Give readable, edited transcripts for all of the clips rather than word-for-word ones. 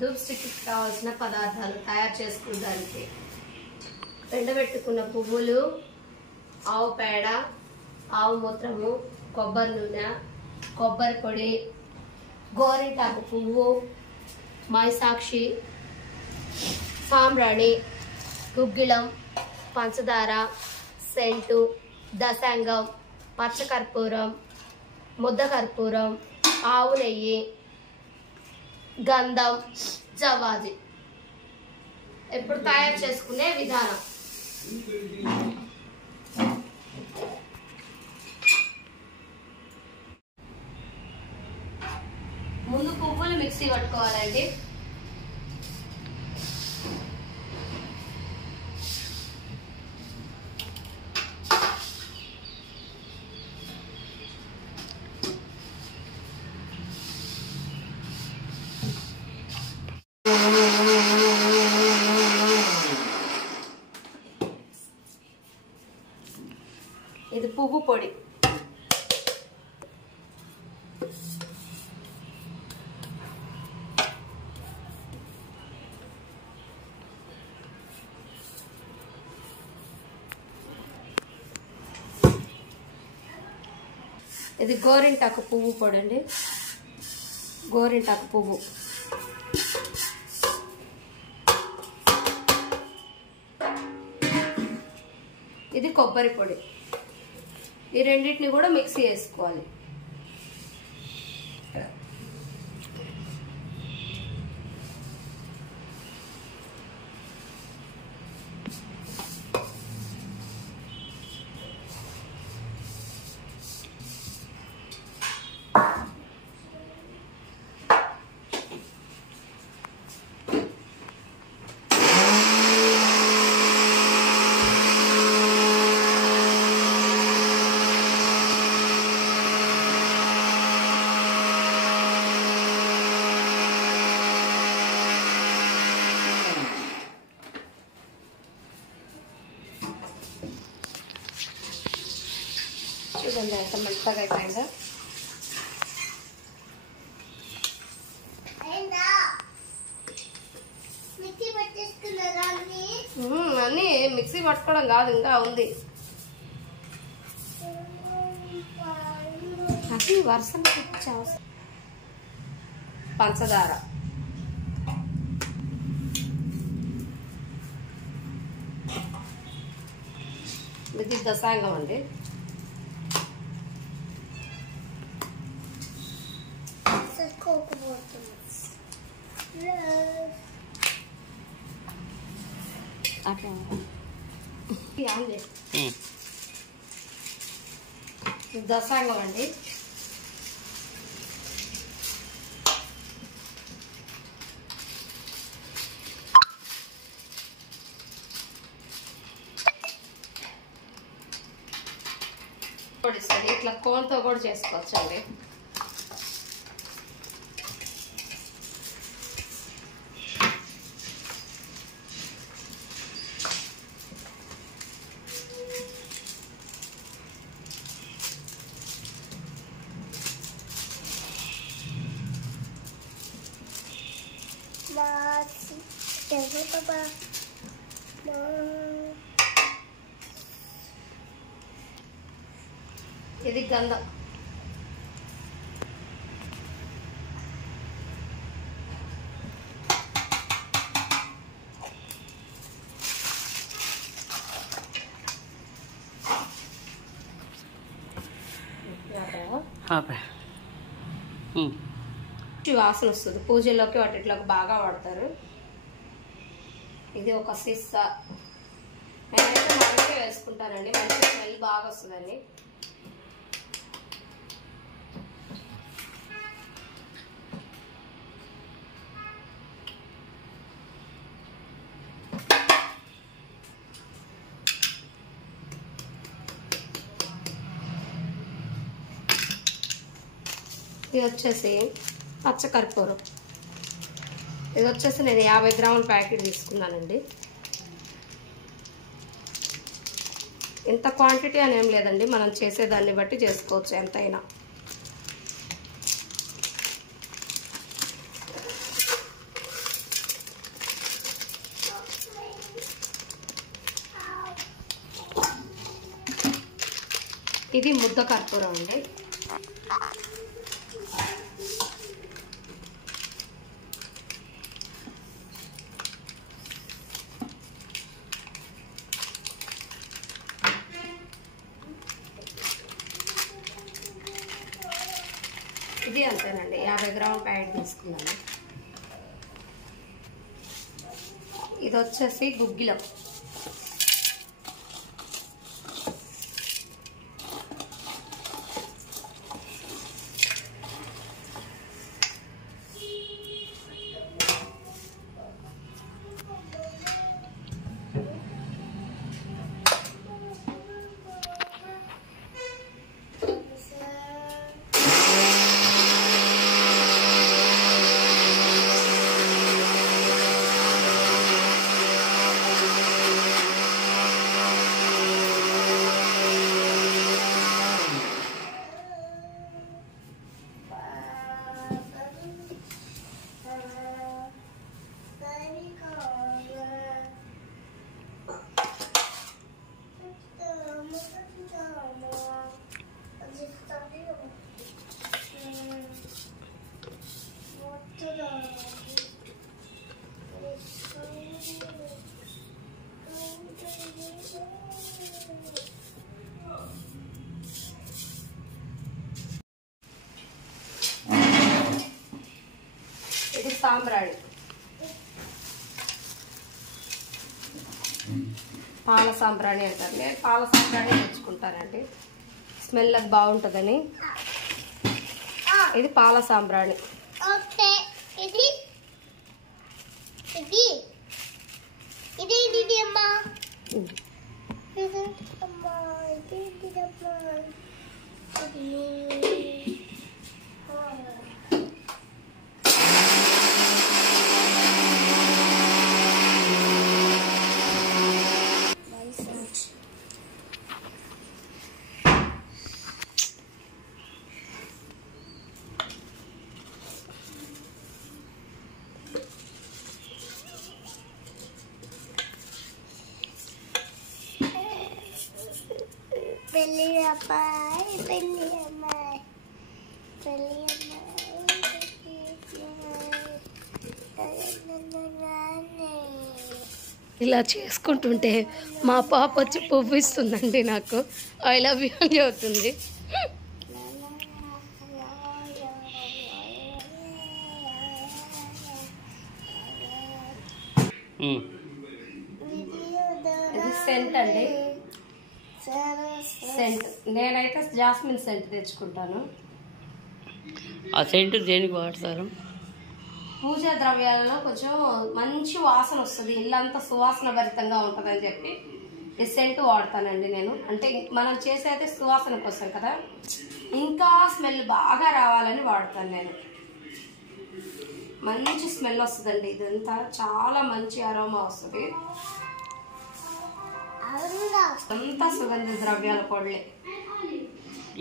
ధూప్ స్టిక్కి కావాల్సిన పదార్థాలు తయారు చేసుకోవడానికి ఎండబెట్టుకున్న పువ్వులు, ఆవు పేడ, ఆవు మూత్రము, కొబ్బరి నూనె, కొబ్బరి పొడి, గోరింటాకు పువ్వు, మైసాక్షి, సాంబ్రాణి, గుగ్గిలం, పంచదార, సెంటు, దశాంగం, పచ్చకర్పూరం, ముద్ద కర్పూరం, ఆవు నెయ్యి, గంధం, జవాజి. ఇప్పుడు తయారు చేసుకునే విధానం. ముందు పువ్వులు మిక్సీ పట్టుకోవాలండి. ఇది పువ్వు పొడి. ఇది గోరింటాకు పువ్వు పొడి అండి. గోరింటాకు పువ్వు. ఇది కొబ్బరి పొడి. ఈ రెండింటిని కూడా మిక్సీ వేసుకోవాలి. చూడండి ఎంత మెత్తగా అయిపోయిందో. అన్నీ మిక్సీ పట్టుకోవడం కాదు, ఇంకా ఉంది. అది వర్షం పంచదార, ఇది దశాంగం అండి. దశాంగం అండి. పొడిస్తుంది. ఇట్లా కోన్తో కూడా చేసుకోవచ్చు అండి. ఇది గంధం. వాసన వస్తుంది. పూజల్లోకి వాటిలోకి బాగా వాడతారు. ఇది ఒక సిస్సా. నేనైతే మరకే వేసుకుంటానండి, మంచి స్మెల్ బాగా వస్తుందండి. ఇది వచ్చేసి పచ్చకర్పూరం. ఇది వచ్చేసి నేను 50 గ్రాముల ప్యాకెట్ తీసుకున్నానండి. ఇంత క్వాంటిటీ అని ఏం లేదండి, మనం చేసేదాన్ని బట్టి చేసుకోవచ్చు ఎంతైనా. ఇది ముద్ద కర్పూరం అండి. ఇది అంతేనండి, 50 గ్రాముల ప్యాకెట్ తీసుకున్నాను. ఇది వచ్చేసి గుగ్గిలం. ఇది సాంబ్రాణి, పాల సాంబ్రాణి అంటారు. నేను పాల సాంబ్రాణి తెచ్చుకుంటానండి, స్మెల్ అది బాగుంటుందని. ఇది పాల సాంబ్రాణి. ఇలా చేసుకుంటుంటే మా పాప వచ్చి పువ్విస్తుందండి నాకు. ఐ లవ్ యూ అని చెబుతుంది. ఇది సెంట్ అండి, సెంట్. నేనైతే జాస్మిన్ సెంట్ తెచ్చుకుంటాను. ఆ సెంట్ దేనికి వాడతారు? పూజా ద్రవ్యాలలో కొంచెం మంచి వాసన వస్తుంది, ఇల్లంతా సువాసన భరితంగా ఉంటుందని చెప్పి ఈ సెంట్ వాడతానండి నేను. అంటే మనం చేసేది సువాసన కోసం కదా, ఇంకా స్మెల్ బాగా రావాలని వాడతాను నేను. మంచి స్మెల్ వస్తుందండి, ఇదంతా చాలా మంచి అరోమా వస్తుంది. అంతా సుగంధ ద్రవ్యాల పొడులే.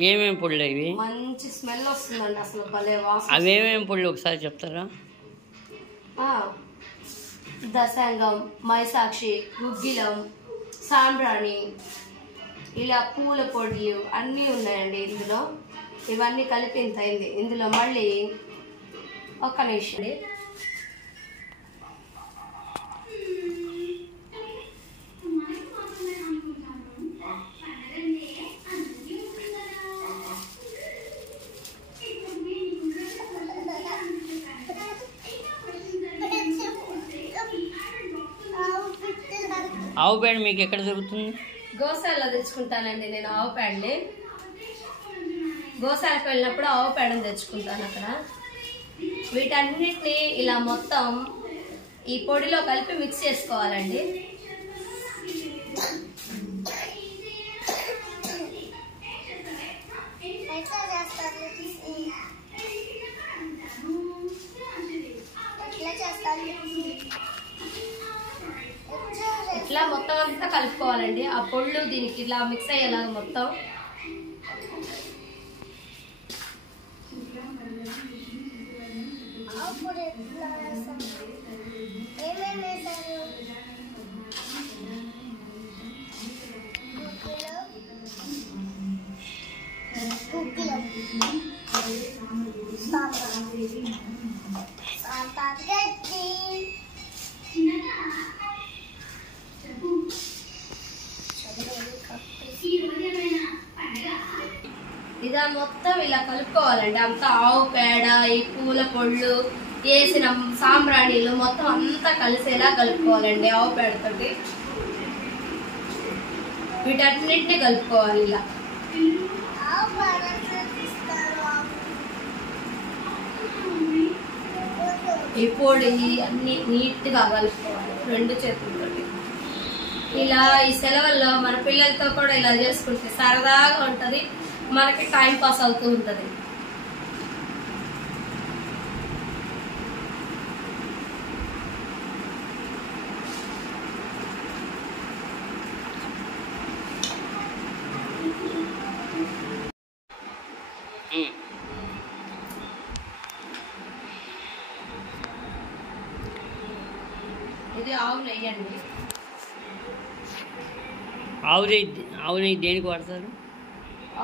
ఏమేమి పొడులు ఇవి? మంచి స్మెల్ వస్తుందండి, అసలు భలే వాసన. అవేమేమి పొడులు ఒకసారి చెప్తారా? దశాంగం, మైసాక్షి, గుగ్గిలం, సాంబ్రాణి, ఇలా పూల పొడులు అన్నీ ఉన్నాయండి ఇందులో. ఇవన్నీ కలిపి ఇంత అయింది. ఇందులో మళ్ళీ ఒక్క నిమిషం అండి, ఆవు పేడ మీకు ఎక్కడ దొరుకుతుంది? గోశాలలో తెచ్చుకుంటానండి నేను ఆవు పేడని. గోశాలకు వెళ్ళినప్పుడు ఆవు పేడని తెచ్చుకుంటాను అక్కడ. వీటన్నిటిని ఇలా మొత్తం ఈ పొడిలో కలిపి మిక్స్ చేసుకోవాలండి. ఇట్లా మొత్తం అంతా కలుపుకోవాలండి. ఆ పొళ్ళు దీనికి ఇలా మిక్స్ అయ్యేలాగా మొత్తం. ఇదా మొత్తం ఇలా కలుపుకోవాలండి. అంతా ఆవు పేడ, ఈ పూల పొళ్ళు వేసిన సాంబ్రాణీలు మొత్తం అంతా కలిసేలా కలుపుకోవాలండి. ఆవు పేడతోటి వీటన్నిటిని కలుపుకోవాలి. ఇలా ఈ పొడి అన్ని నీట్ గా కలుపుకోవాలి 2 చేతులతోటి. ఇలా ఈ సెలవుల్లో మన పిల్లలతో కూడా ఇలా చేసుకుంటే సరదాగా ఉంటది, మనకి టైం పాస్ అవుతూ ఉంటది. ఇది ఆవు నెయ్యి అండి. ఆవు నెయ్యి దేనికి వాడతారు?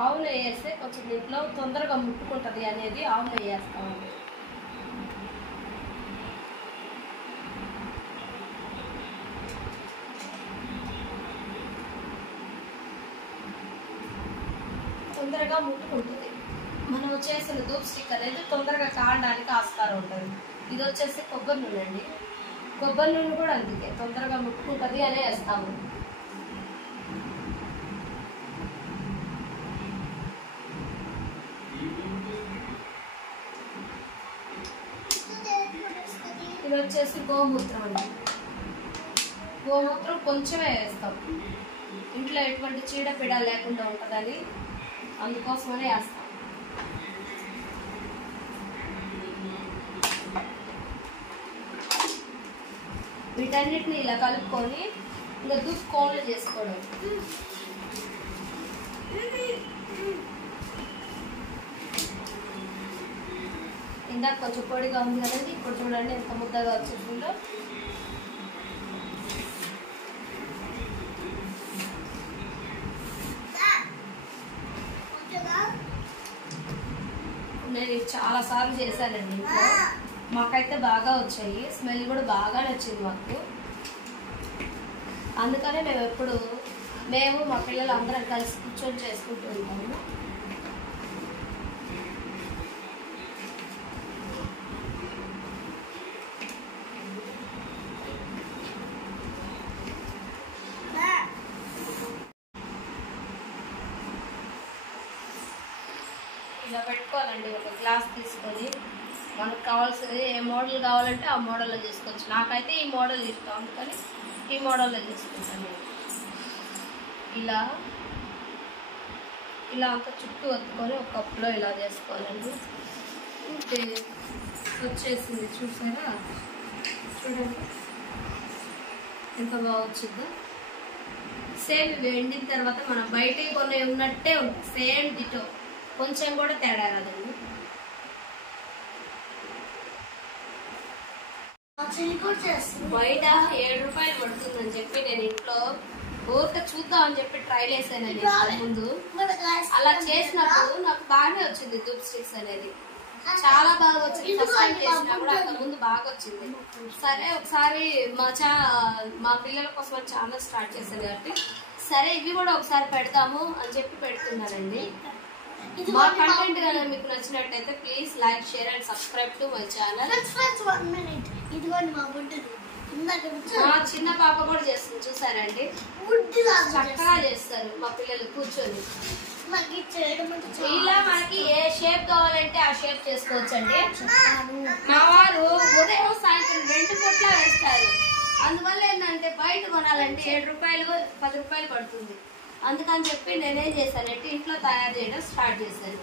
ఆవు నెయ్యి వేస్తే కొంచెం దీంట్లో తొందరగా ముట్టుకుంటది అనేది ఆవు నెయ్యి వేస్తామండి. తొందరగా ముట్టుకుంటుంది. మనం చేసిన ధూప్ స్టిక్ అనేది తొందరగా కావడానికి ఆస్కారం ఉంటుంది. ఇది వచ్చేసి కొబ్బరి నూనె అండి. కొబ్బరి నూనె కూడా అందుకే తొందరగా ముట్టుకుంటుంది అనే వేస్తాము. ఇది వచ్చేసి గోమూత్రం అండి. గోమూత్రం కొంచెమే వేస్తాం, ఇంట్లో ఎటువంటి చీడపీడ లేకుండా ఉంటుందని, అందుకోసమనే వేస్తాం. వీటన్నిటిని ఇలా కలుపుకొని ఇంకా ధూప్ కోన్లు చేసుకోవడం. ఇందాక కొంచెం పొడిగా ఉంది కదండి, ఇప్పుడు చూడండి ఎంత ముద్దగా వచ్చేసిందో. నేను ఇది చాలా సార్లు చేశానండి ఇంట్లో, మాకైతే బాగా వచ్చాయి, స్మెల్ కూడా బాగా నచ్చింది మాకు. అందుకనే మేము మా పిల్లలు అందరం కలిసి కూర్చొని చేసుకుంటూ ఉంటాము. ఇలా పెట్టుకోవాలండి. ఒక గ్లాస్ తీసుకొని మనకు కావాల్సింది ఏ మోడల్ కావాలంటే ఆ మోడల్లో చేసుకోవచ్చు. నాకైతే ఈ మోడల్ ఇష్టం, అందుకని ఈ మోడల్లో చేసుకుంటాను నేను. ఇలా అంతా చుట్టూ వత్తుకొని ఒక కప్పులో ఇలా చేసుకోవాలండి. ఇంకే వచ్చేసింది చూసారా, చూడండి ఎంత బాగా వచ్చిందో. సేమ్ ఇవి ఎండిన తర్వాత మనం బయట కొన్ని ఉన్నట్టే ఉంటుంది, సేమ్ డిటో, కొంచెం కూడా తేడా రాదండి. బయట 7 రూపాయలు పడుతుందని చెప్పి నేను ఇంట్లో ఊరికే చూద్దాం అని చెప్పి ట్రైల్ వేసానండి ముందు. అలా చేసినప్పుడు నాకు బాగానే వచ్చింది ధూప్ స్టిక్స్ అనేది, చాలా బాగా వచ్చింది. ఫస్ట్ టైం చేసినా కూడా అంత ముందు బాగా వచ్చింది. సరే ఒకసారి మా పిల్లల కోసం ఛానల్ స్టార్ట్ చేశాను కాబట్టి సరే ఇవి కూడా ఒకసారి పెడతాము అని చెప్పి పెడుతున్నానండి. మా కంటెంట్ కనుక మీకు నచ్చినట్టయితే please like, share and subscribe to my channel. మా చిన్న పాప కూడా చేస్తుంది చూసారండి, చక్కగా చేస్తారు మా పిల్లలు కూర్చొని. ఇలా మనకి ఏ షేప్ కావాలంటే ఆ షేప్ చేసుకోవచ్చండి. మా వారు ఉదయం సాయంత్రం 2 పూట్ల వేస్తారు. అందువల్ల ఏంటంటే బయట కొనాలంటే 7 రూపాయలు 10 రూపాయలు పడుతుంది. అందుకని చెప్పి నేనేం చేశానంటే ఇంట్లో తయారు చేయడం స్టార్ట్ చేశాను.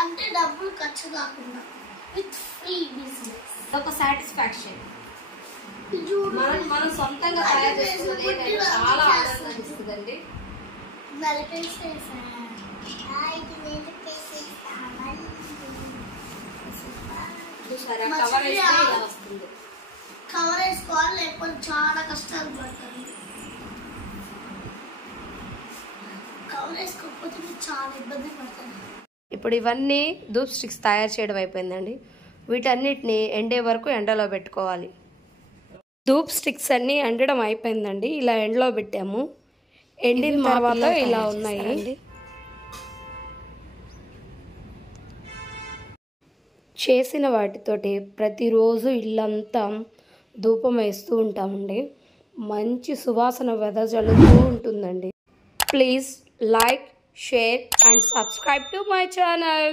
అంటే డబ్బులు ఖర్చు కాకుండా విత్ ఫ్రీ బిజినెస్, ఒక సాటిస్ఫాక్షన్. మనం సొంతంగా తయారు చేసుకున్నది చాలా ఆనందాన్ని ఇస్తుందండి. చూసారా, కవర్ వేస్తే ఇలా వస్తుంది. కవర్ వేసుకోవాలి, లేకపోతే చాలా కష్టాలు పడతారు. కవర్ వేసుకోకపోతే మీరు చాలా ఇబ్బంది పడతారు. ఇప్పుడు ఇవన్నీ ధూప్ స్టిక్స్ తయారు చేయడం అయిపోయిందండి. వీటన్నిటిని ఎండే వరకు ఎండలో పెట్టుకోవాలి. ధూప్ స్టిక్స్ అన్నీ ఎండడం అయిపోయిందండి. ఇలా ఎండలో పెట్టాము. ఎండిన తర్వాత ఇలా ఉన్నాయి. చేసిన వాటితోటి ప్రతిరోజు ఇల్లంతా ధూపం వేస్తూ ఉంటామండి. మంచి సువాసన వెదజల్లుతూ ఉంటుందండి. Please like, share and subscribe to my channel.